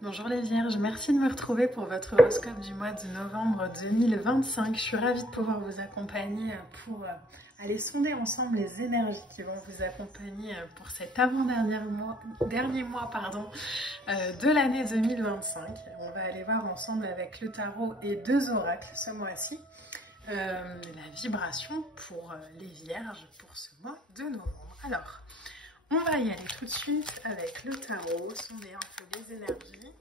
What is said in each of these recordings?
Bonjour les Vierges, merci de me retrouver pour votre horoscope du mois de novembre 2025. Je suis ravie de pouvoir vous accompagner pour aller sonder ensemble les énergies qui vont vous accompagner pour cet dernier mois de l'année 2025. On va aller voir ensemble avec le tarot et deux oracles ce mois-ci la vibration pour les Vierges pour ce mois de novembre. Alors, on va y aller tout de suite avec le tarot, sonder un peu les énergies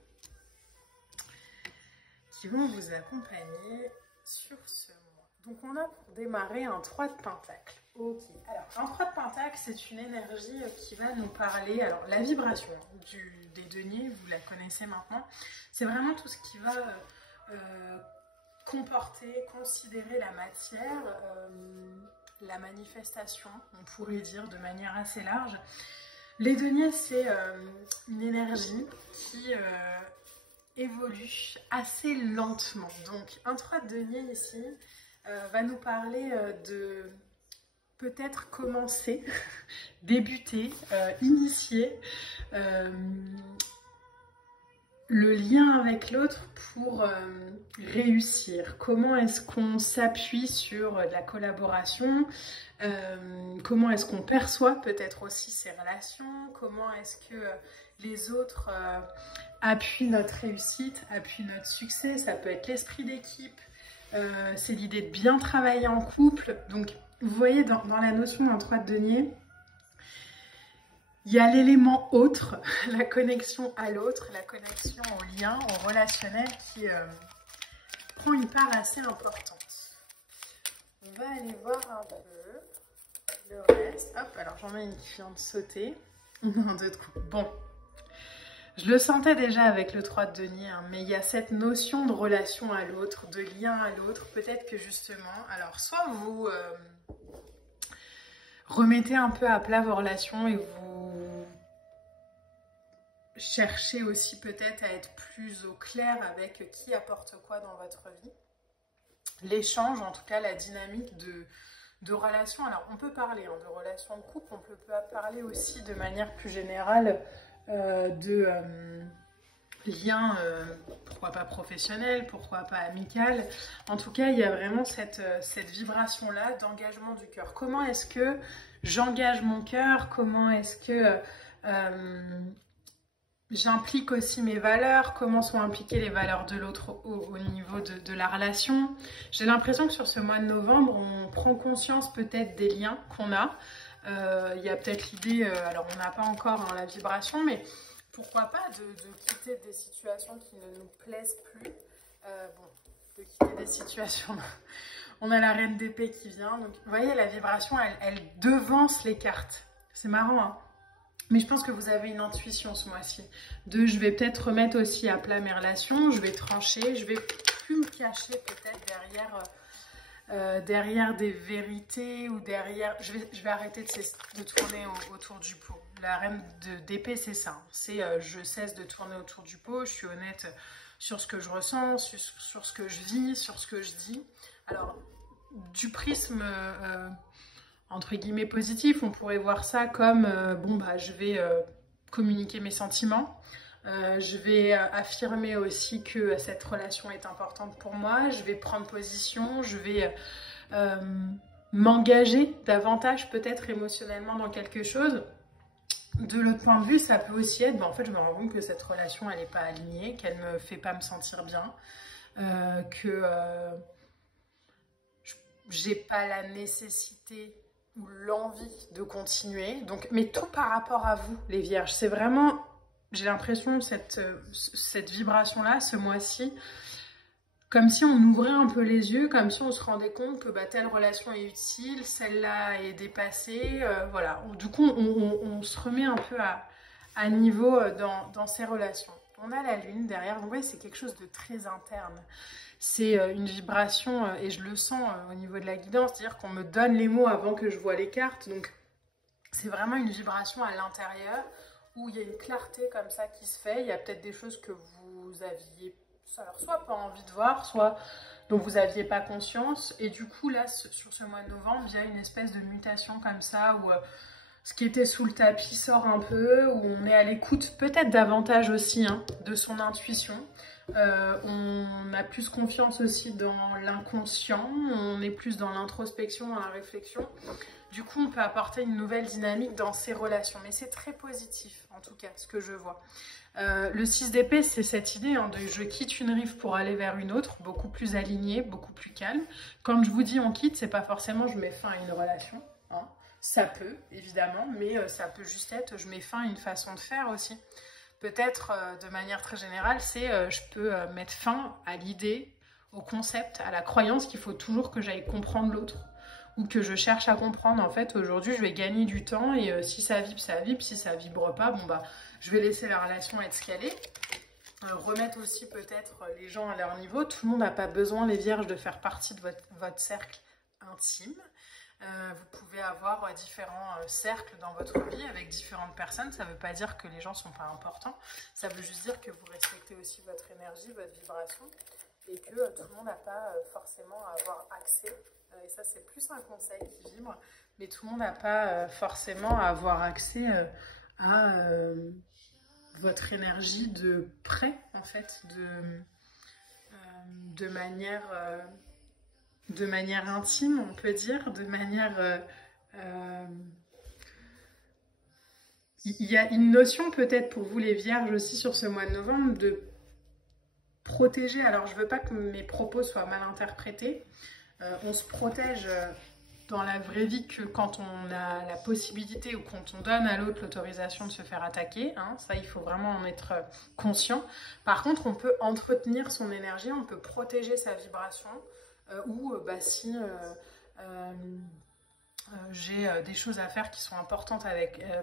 qui vont vous accompagner sur ce mois. Donc on a pour démarrer un 3 de Pentacle. Ok, alors un 3 de Pentacle, c'est une énergie qui va nous parler, alors la vibration des deniers, vous la connaissez maintenant, c'est vraiment tout ce qui va comporter, considérer la matière, la manifestation, on pourrait dire de manière assez large. Les deniers, c'est une énergie qui évolue assez lentement. Donc un 3 de denier ici va nous parler de peut-être commencer, débuter, initier le lien avec l'autre pour réussir. Comment est-ce qu'on s'appuie sur la collaboration, comment est-ce qu'on perçoit peut-être aussi ces relations, comment est-ce que les autres appuient notre réussite, appuient notre succès. Ça peut être l'esprit d'équipe, c'est l'idée de bien travailler en couple. Donc vous voyez dans la notion d'un 3 de denier, il y a l'élément autre, la connexion à l'autre, la connexion au lien, au relationnel qui prend une part assez importante. On va aller voir un peu le reste. Hop, alors j'en ai une qui vient de sauter. Un, deux, trois. Bon, je le sentais déjà avec le 3 de denier, hein, mais il y a cette notion de relation à l'autre, de lien à l'autre. Peut-être que justement, alors soit vous remettez un peu à plat vos relations et vous cherchez aussi peut-être à être plus au clair avec qui apporte quoi dans votre vie. L'échange, en tout cas la dynamique de relations. Alors on peut parler de relations de couple, on peut parler aussi de manière plus générale de liens, pourquoi pas professionnels, pourquoi pas amical. En tout cas, il y a vraiment cette vibration-là d'engagement du cœur. Comment est-ce que j'engage mon cœur? Comment est-ce que j'implique aussi mes valeurs? Comment sont impliquées les valeurs de l'autre au niveau de la relation? J'ai l'impression que sur ce mois de novembre, on prend conscience peut-être des liens qu'on a. Il y a peut-être l'idée, alors on n'a pas encore la vibration, mais pourquoi pas de quitter des situations qui ne nous plaisent plus. De quitter des situations. On a la reine d'épée qui vient. Donc, vous voyez, la vibration, elle devance les cartes. C'est marrant, hein? Mais je pense que vous avez une intuition ce mois-ci. Je vais peut-être remettre aussi à plat mes relations, je vais trancher, je vais plus me cacher peut-être derrière des vérités ou derrière... Je vais arrêter de tourner autour du pot. La reine d'épée, c'est ça. C'est je cesse de tourner autour du pot, je suis honnête sur ce que je ressens, sur ce que je vis, sur ce que je dis. Alors, du prisme... entre guillemets positif, on pourrait voir ça comme je vais communiquer mes sentiments, je vais affirmer aussi que cette relation est importante pour moi, je vais prendre position, je vais m'engager davantage peut-être émotionnellement dans quelque chose. De l'autre point de vue, ça peut aussi être, en fait je me rends compte que cette relation elle n'est pas alignée, qu'elle ne me fait pas me sentir bien, que j'ai pas la nécessité ou l'envie de continuer. Donc, mais tout par rapport à vous, les Vierges. C'est vraiment, j'ai l'impression, cette vibration-là, ce mois-ci, comme si on ouvrait un peu les yeux, comme si on se rendait compte que telle relation est utile, celle-là est dépassée. Voilà. Du coup, on se remet un peu à niveau dans ces relations. On a la lune derrière. Donc, vous voyez, c'est quelque chose de très interne. C'est une vibration, et je le sens au niveau de la guidance, c'est-à-dire qu'on me donne les mots avant que je vois les cartes. Donc, c'est vraiment une vibration à l'intérieur où il y a une clarté comme ça qui se fait. Il y a peut-être des choses que vous aviez soit pas envie de voir, soit dont vous n'aviez pas conscience. Et du coup, là, sur ce mois de novembre, il y a une espèce de mutation comme ça où ce qui était sous le tapis sort un peu, où on est à l'écoute peut-être davantage aussi hein, de son intuition. On a plus confiance aussi dans l'inconscient, on est plus dans l'introspection, dans la réflexion. Du coup, on peut apporter une nouvelle dynamique dans ces relations. Mais c'est très positif, en tout cas, ce que je vois. Le 6 d'épée, c'est cette idée hein, de je quitte une rive pour aller vers une autre, beaucoup plus alignée, beaucoup plus calme. Quand je vous dis on quitte, c'est pas forcément je mets fin à une relation. Hein. Ça peut, évidemment, mais ça peut juste être je mets fin à une façon de faire aussi. Peut-être de manière très générale, c'est je peux mettre fin à l'idée, au concept, à la croyance qu'il faut toujours que j'aille comprendre l'autre ou que je cherche à comprendre. En fait, aujourd'hui, je vais gagner du temps et si ça vibre, ça vibre. Si ça vibre pas, bon bah, je vais laisser la relation être ce qu'elle est. Remettre aussi peut-être les gens à leur niveau. Tout le monde n'a pas besoin, les vierges, de faire partie de votre cercle intime. Vous pouvez avoir différents cercles dans votre vie avec différentes personnes. Ça ne veut pas dire que les gens ne sont pas importants. Ça veut juste dire que vous respectez aussi votre énergie, votre vibration et que tout le monde n'a pas forcément à avoir accès. Et ça, c'est plus un conseil qui vibre. Mais tout le monde n'a pas forcément à avoir accès à votre énergie de près, en fait, de manière intime, on peut dire, de manière... il y a une notion peut-être pour vous les vierges aussi sur ce mois de novembre de protéger. Alors je veux pas que mes propos soient mal interprétés. On se protège dans la vraie vie que quand on a la possibilité ou quand on donne à l'autre l'autorisation de se faire attaquer. Hein, ça, il faut vraiment en être conscient. Par contre, on peut entretenir son énergie, on peut protéger sa vibration. Ou bah, si j'ai des choses à faire qui sont importantes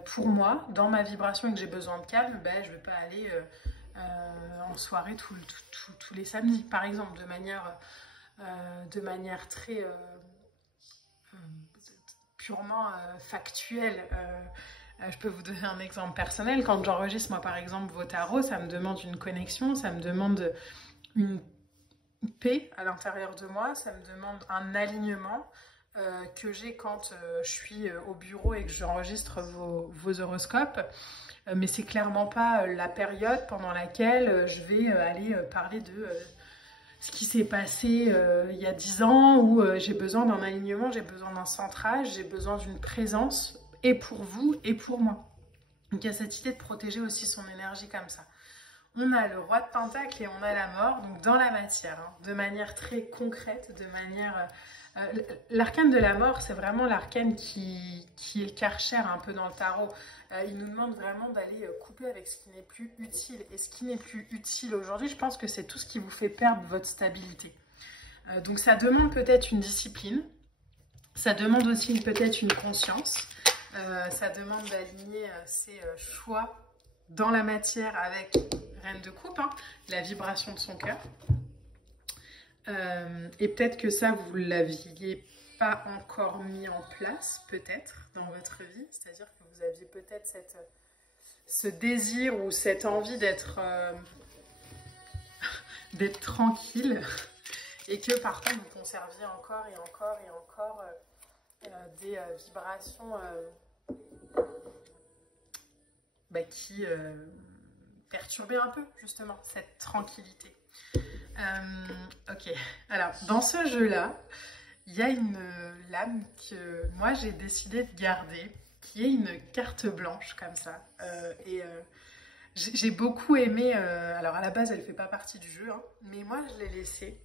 pour moi, dans ma vibration et que j'ai besoin de calme, bah, je ne vais pas aller en soirée tous les samedis, par exemple, de manière très purement factuelle. Je peux vous donner un exemple personnel. Quand j'enregistre, moi, par exemple, vos tarots, ça me demande une connexion, ça me demande une paix à l'intérieur de moi, ça me demande un alignement que j'ai quand je suis au bureau et que j'enregistre vos horoscopes, mais c'est clairement pas la période pendant laquelle je vais aller parler de ce qui s'est passé il y a 10 ans, où j'ai besoin d'un alignement, j'ai besoin d'un centrage, j'ai besoin d'une présence, et pour vous et pour moi. Donc il y a cette idée de protéger aussi son énergie comme ça. On a le roi de Pentacle et on a la mort, donc dans la matière, hein, de manière très concrète, de manière... l'arcane de la mort, c'est vraiment l'arcane qui est le Karcher un peu dans le tarot. Il nous demande vraiment d'aller couper avec ce qui n'est plus utile. Et ce qui n'est plus utile aujourd'hui, je pense que c'est tout ce qui vous fait perdre votre stabilité. Donc ça demande peut-être une discipline, ça demande aussi peut-être une conscience, ça demande d'aligner ses choix dans la matière avec Reine de Coupe, hein, la vibration de son cœur. Et peut-être que ça, vous ne l'aviez pas encore mis en place, peut-être, dans votre vie. C'est-à-dire que vous aviez peut-être ce désir ou cette envie d'être tranquille et que par contre, vous conserviez encore et encore et encore des vibrations qui perturbaient un peu, justement, cette tranquillité. Ok, alors dans ce jeu-là, il y a une lame que moi j'ai décidé de garder, qui est une carte blanche comme ça. J'ai beaucoup aimé, alors à la base elle fait pas partie du jeu, hein, mais moi je l'ai laissée.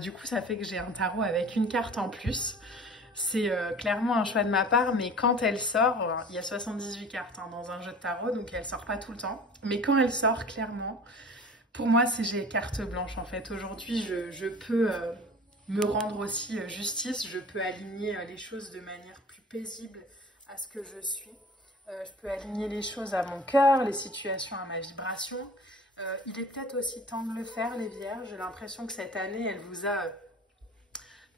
Du coup ça fait que j'ai un tarot avec une carte en plus. C'est clairement un choix de ma part, mais quand elle sort, il y a 78 cartes hein, dans un jeu de tarot, donc elle sort pas tout le temps. Mais quand elle sort, clairement... Pour moi, c'est j'ai carte blanche en fait. Aujourd'hui, je peux me rendre aussi justice, je peux aligner les choses de manière plus paisible à ce que je suis. Je peux aligner les choses à mon cœur, les situations à ma vibration. Il est peut-être aussi temps de le faire, les vierges. J'ai l'impression que cette année, elle vous a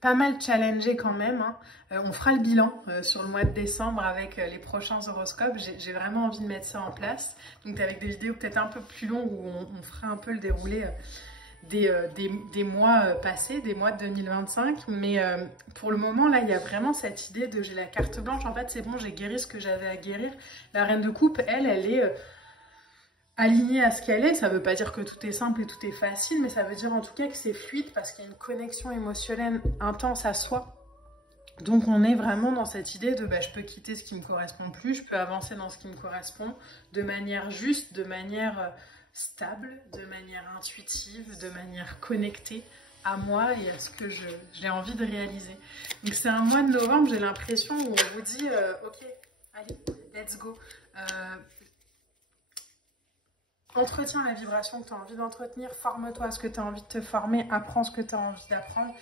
pas mal challengé quand même. Hein. On fera le bilan sur le mois de décembre avec les prochains horoscopes. J'ai vraiment envie de mettre ça en place. Donc avec des vidéos peut-être un peu plus longues où on fera un peu le déroulé des mois passés, des mois de 2025. Mais pour le moment, là, il y a vraiment cette idée de j'ai la carte blanche. En fait, c'est bon, j'ai guéri ce que j'avais à guérir. La reine de coupe, elle est alignée à ce qu'elle est. Ça ne veut pas dire que tout est simple et tout est facile, mais ça veut dire en tout cas que c'est fluide parce qu'il y a une connexion émotionnelle intense à soi. Donc on est vraiment dans cette idée de je peux quitter ce qui me correspond plus, je peux avancer dans ce qui me correspond de manière juste, de manière stable, de manière intuitive, de manière connectée à moi et à ce que j'ai envie de réaliser. Donc c'est un mois de novembre, j'ai l'impression où on vous dit ok, allez, let's go. Entretiens la vibration que tu as envie d'entretenir, forme-toi à ce que tu as envie de te former, apprends ce que tu as envie d'apprendre.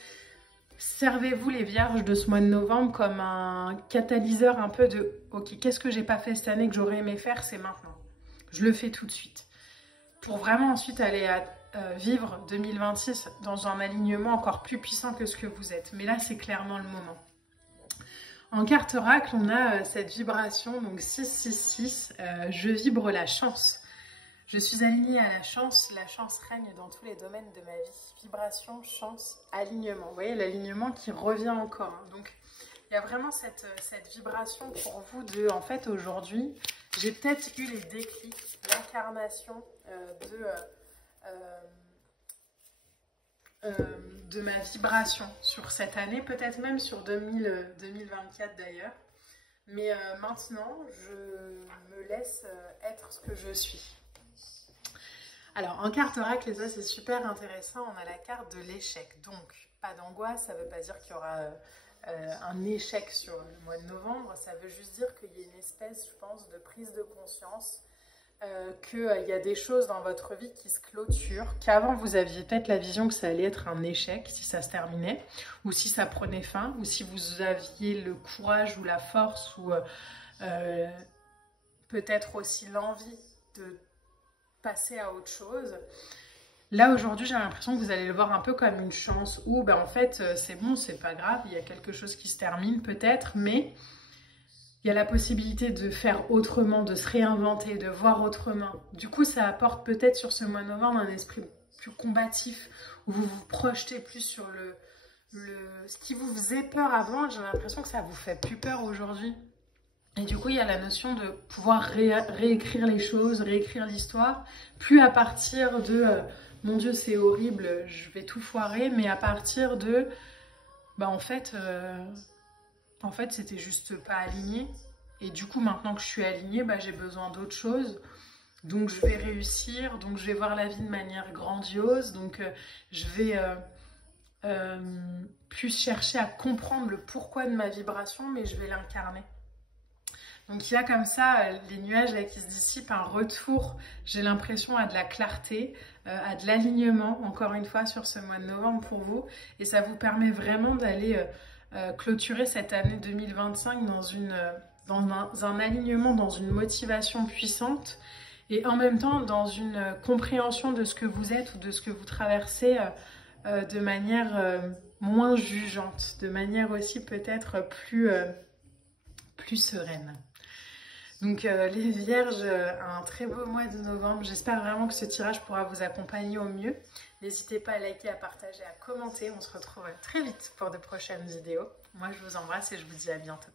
Servez-vous les vierges de ce mois de novembre comme un catalyseur un peu de « Ok, qu'est-ce que j'ai pas fait cette année que j'aurais aimé faire, c'est maintenant. Je le fais tout de suite. » Pour vraiment ensuite aller vivre 2026 dans un alignement encore plus puissant que ce que vous êtes. Mais là, c'est clairement le moment. En carte oracle, on a cette vibration, donc 666, je vibre la chance. Je suis alignée à la chance règne dans tous les domaines de ma vie. Vibration, chance, alignement. Vous voyez l'alignement qui revient encore. Hein. Donc il y a vraiment cette vibration pour vous de, en fait aujourd'hui, j'ai peut-être eu les déclics, l'incarnation de ma vibration sur cette année, peut-être même sur 2024 d'ailleurs. Mais maintenant, je me laisse être ce que je suis. Alors, en carte oracle, ça c'est super intéressant, on a la carte de l'échec. Donc, pas d'angoisse, ça ne veut pas dire qu'il y aura un échec sur le mois de novembre, ça veut juste dire qu'il y a une espèce, je pense, de prise de conscience, qu'il y a des choses dans votre vie qui se clôturent, qu'avant vous aviez peut-être la vision que ça allait être un échec si ça se terminait, ou si ça prenait fin, ou si vous aviez le courage ou la force, ou peut-être aussi l'envie de passer à autre chose. Là aujourd'hui j'ai l'impression que vous allez le voir un peu comme une chance où en fait c'est bon, c'est pas grave, il y a quelque chose qui se termine peut-être, mais il y a la possibilité de faire autrement, de se réinventer, de voir autrement. Du coup ça apporte peut-être sur ce mois de novembre un esprit plus combatif où vous vous projetez plus sur ce qui vous faisait peur avant. J'ai l'impression que ça vous fait plus peur aujourd'hui. Et du coup, il y a la notion de pouvoir réécrire les choses, réécrire l'histoire, plus à partir de mon Dieu, c'est horrible, je vais tout foirer, mais à partir de en fait, c'était juste pas aligné. Et du coup, maintenant que je suis alignée, j'ai besoin d'autre chose. Donc, je vais réussir, donc je vais voir la vie de manière grandiose, donc je vais plus chercher à comprendre le pourquoi de ma vibration, mais je vais l'incarner. Donc il y a comme ça les nuages là, qui se dissipent, un retour, j'ai l'impression, à de la clarté, à de l'alignement, encore une fois, sur ce mois de novembre pour vous. Et ça vous permet vraiment d'aller clôturer cette année 2025 dans un alignement, dans une motivation puissante et en même temps dans une compréhension de ce que vous êtes ou de ce que vous traversez de manière moins jugeante, de manière aussi peut-être plus sereine. Donc les vierges, un très beau mois de novembre. J'espère vraiment que ce tirage pourra vous accompagner au mieux. N'hésitez pas à liker, à partager, à commenter. On se retrouve très vite pour de prochaines vidéos. Moi je vous embrasse et je vous dis à bientôt.